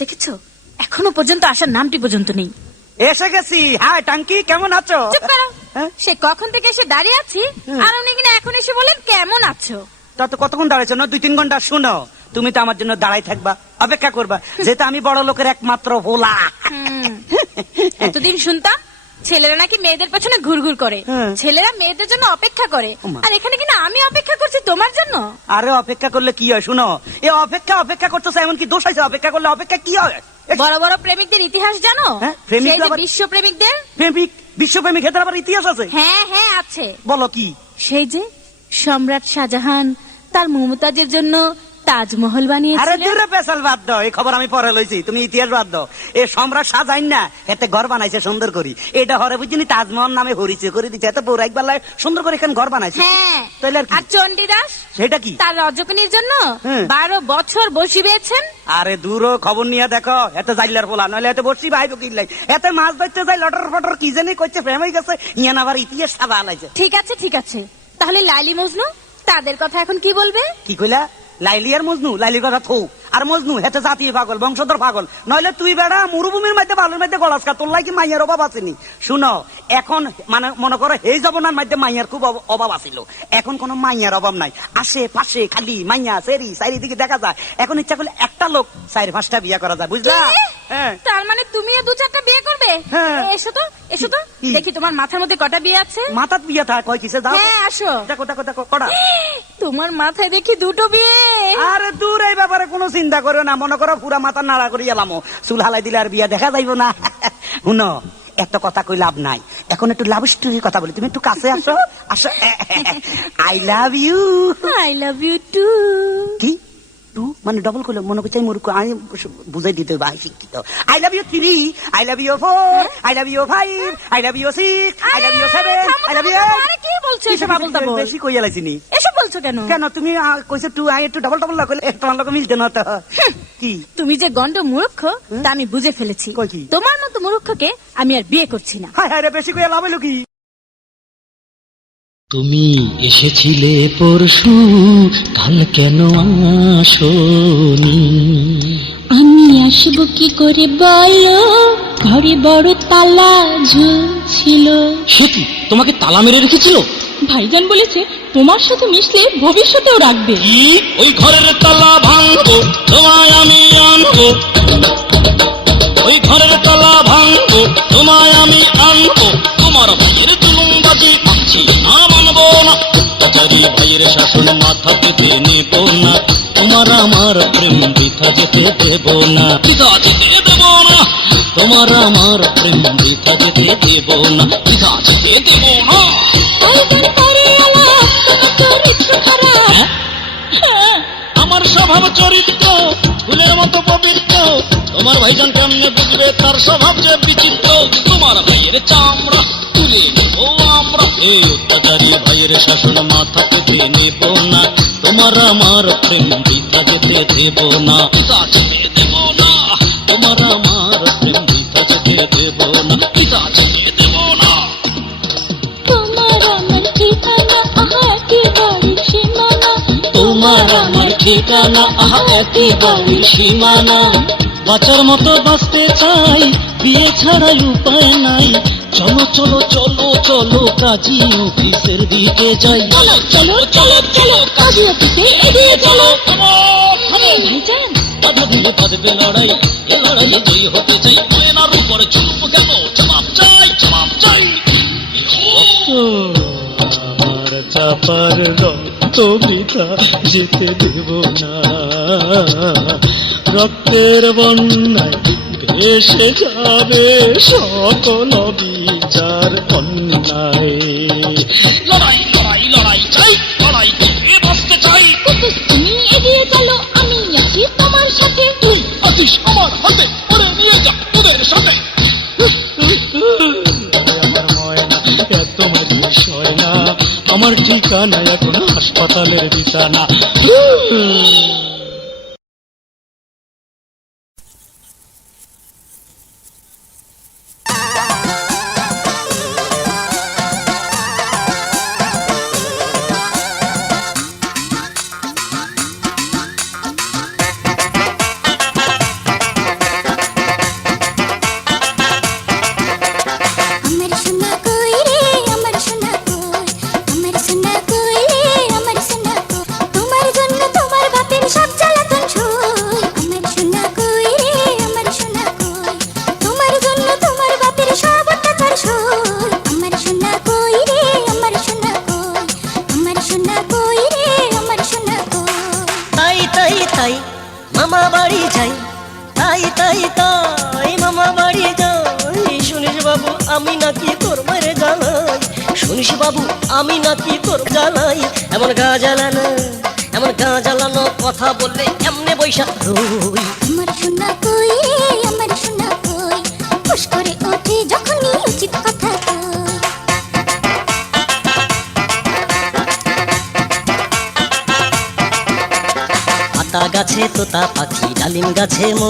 দেখেছ? এখনও পর্যন্ত আসার নামটি পর্যন্ত নেই। এসে গেছি। হাই টাঙ্কি কেমন আছো? চুপ করো। হ্যাঁ? সে কখন থেকে এসে দাঁড়িয়ে আছি? আর উনি কিনা এখন এসে বলেন কেমন আছো? তা তো কতক্ষণ দাঁড়াইছো না দুই তিন ঘণ্টা শোনো। তুমি তো আমার জন্য দাঁড়াই থাকবা অপেক্ষা করবা। যেহেতু আমি বড় লোকের একমাত্র ভোলা। এতদিন শুনতাম ছেলেরা নাকি মেয়েদের পেছনে ঘুরঘুর করে। হ্যাঁ। ছেলেরা মেয়েদের জন্য অপেক্ষা করে। ওমা। আর এখানে কিনা আমি অপেক্ষা করছি তোমার জন্য? আরে অপেক্ষা করলে কি হয় শুনো? এ অপেক্ষা অপেক্ষা করতেছে এমন কি দোষ আছে। অপেক্ষা করলে অপেক্ষা কি হয়? এ, বড় বড় প্রেমিকদের ইতিহাস জানো? হ্যাঁ, প্রেমিক সেই যে আবার- বিশ্ব প্রেমিকদের প্রেমিক বিশ্বপ্রেমিক ক্ষেত্রে আবার ইতিহাস আছে? হ্যাঁ হ্যাঁ আছে। বলো কি? সেই যে সম্রাট শাহজাহান তার মমতাজের জন্য তাজমহল আরে বানিয়েছিলেন দূরে পেশাল বাদ দাও এই খবর আমি পরে লইছি তুমি ইতিহাস বাদ দাও। এ সম্রাট সাজাইন না এতে ঘর বানাইছে সুন্দর করি। এটা হরে বুঝিনি তাজমহল নামে হরিছে করে দিচ্ছে এত পৌরাইক বেলায় সুন্দর করে এখানে ঘর বানাইছে। হ্যাঁ তাইলে আর কি? আর চণ্ডীদাস সেটা কি? তার রজকনির জন্য হ্যাঁ। বারো বছর বসি পেয়েছেন আরে দূর হ, খবর নিয়ে দেখো এত জাইলার পোলা নইলে এত বসি ভাইব কিনলাই এত মাছ ধরতে যাই লটর ফটর কি জানি করছে প্রেম হয়ে গেছে ইয়ান আবার ইতিহাস সাবা আলাইছে। ঠিক আছে ঠিক আছে। তাহলে লাইলি মজনু তাদের কথা এখন কি বলবে? কি কইলা? লাইলি আর মজনু লাইলির কথা থৌ। আর মজনু হেতে জাতীয় পাগল বংশধর পাগল। নইলে তুই বেড়া মরুভূমির মধ্যে বালুর মধ্যে গলাস কা তোর লাগি মাইয়ার অভাব আসেনি? শুনো এখন মানে মনে করো এই জবনার মধ্যে মাইয়ার খুব অভাব আছিল এখন কোনো মাইয়ার অভাব নাই। আশে পাশে খালি মাইয়া সেরি চারিদিকে দেখা যায়। এখন ইচ্ছা করলে একটা লোক চার পাঁচটা বিয়া করা যায় বুঝলা? হ্যাঁ। তার মানে তুমিও দু চারটা বিয়ে করবে? হ্যাঁ। এসো তো। এসো তো দেখি তোমার মাথার মধ্যে কটা বিয়ে আছে? মাথাত বিয়া থাক কয় কিসে? দাও। হ্যাঁ আসো। দেখো দেখো দেখো কটা। তোমার মাথায় দেখি দুটো বিয়ে। আরে দূর এই ব্যাপারে কোনো চিন্তা করো না। মনে করো পুরা মাথা নাড়া করি এলামো। চুল হালাই দিলে আর বিয়া দেখা যাইব না। শুনো একটা কথা কই লাভ নাই। এখন একটু লাভ স্টোরির কথা বলি। তুমি একটু কাছে আসো। আসো। I love you I love you two কি? মানে ডবল করলে মনে করছে মূর্খ আমি বুঝাই দিতে হবে শিক্ষিত। I love you three I love you four I love you five I love you six I love you seven I love you কি বলছো এসব? আবল তাবল? বেশি কইয়া লাইছিনি। এসব বলছো কেন? কেন তুমি কইছো টু আই একটু ডবল ডবল লাগলে তোমার লোক মিলতে না তো। কি? তুমি যে গন্ড মূর্খ তা আমি বুঝে ফেলেছি? তোমার মতো মূর্খকে আমি আর বিয়ে করছি না। হায় হায় রে বেশি কইয়া লাভ হইল কি? তুমি এসেছিলে পরশু কাল কেন আসনি? আমি আসব কি করে বলো? ঘরে বড় তালা ঝুলছিল। সে কি তোমাকে তালা মেরে রেখেছিল? ভাইজান বলেছে তোমার সাথে মিশলে ভবিষ্যতেও রাখবে। কি? ওই ঘরের তালা ভাঙবো তোমায় আমি আনব। ওই ঘরের তালা ভাঙবো ভাইয়ের শাসন মাথা পেতে নেব না। তোমার আমার প্রেম বৃথা যেতে দেব না। বৃথা যেতে দেব না। তোমার আমার প্রেম বৃথা যেতে দেব না। বৃথা যেতে দেব না। খারাপ। হ্যাঁ, আমার স্বভাব চরিত্র ফুলের মতো পবিত্র। তোমার ভাইজান কেমনে বুঝবে? তার স্বভাব যে বিচিত্র। তোমার ভাইয়ের চামড়া তুলে নেব আমরা। এই অত্যাচারী ভাইয়ের শাসন মাথা পেতে নেব না। তোমার আমার প্রেম বৃথা যেতে দেব না। দেব না। তোমার আমার প্রেম বৃথা যেতে দেব না। পিতা যেতে দেব না। তোমার আমার ঠিকানা আহা একেবারে সীমানা তোমার আমার ঠিকানা আহা একেবারে সীমানা। বাঁচার মতো বাঁচতে চাই বিয়ে ছাড়াই উপায় নাই। চলো চলো চলো চলো কাজী অফিসের দিকে যাই। চলো চলো চলো চলো কাজে অফিসে এগিয়ে চলো। বাধা দিলে বাঁধবে লড়াই এ লড়াইয়ে জয়ী হতে চাই। ময়নার উপরে চুপ কেন? জবাব চাই জবাব চাই। আমার চাপার রক্ত বৃথা যেতে দেব না। রক্তের বন্যায় ভেসে যাবে সকল বিচার অন্যায়। লড়াই লড়াই লড়াই চাই লড়াই বাঁচতে চাই। তুমি এগিয়ে চলো আমি আছি তোমার সাথে। তুই আছিস আমার হাতে। আমার ঠিকানা এখন হাসপাতালের বিছানা বাড়ি যাই। তাই তাই তাই মামা বাড়ি যাই। শুনিস বাবু, আমি নাকি তোর মারে জ্বালাই। শুনিস বাবু, আমি নাকি তোর জ্বালাই। এমন গা জ্বালানো, এমন গা জ্বালানো কথা বললে এমনে বৈশাখ আমার শোনা কই, আমার শোনা কই? করে গাছে তোতা পাখি ডালিম গাছে মৌ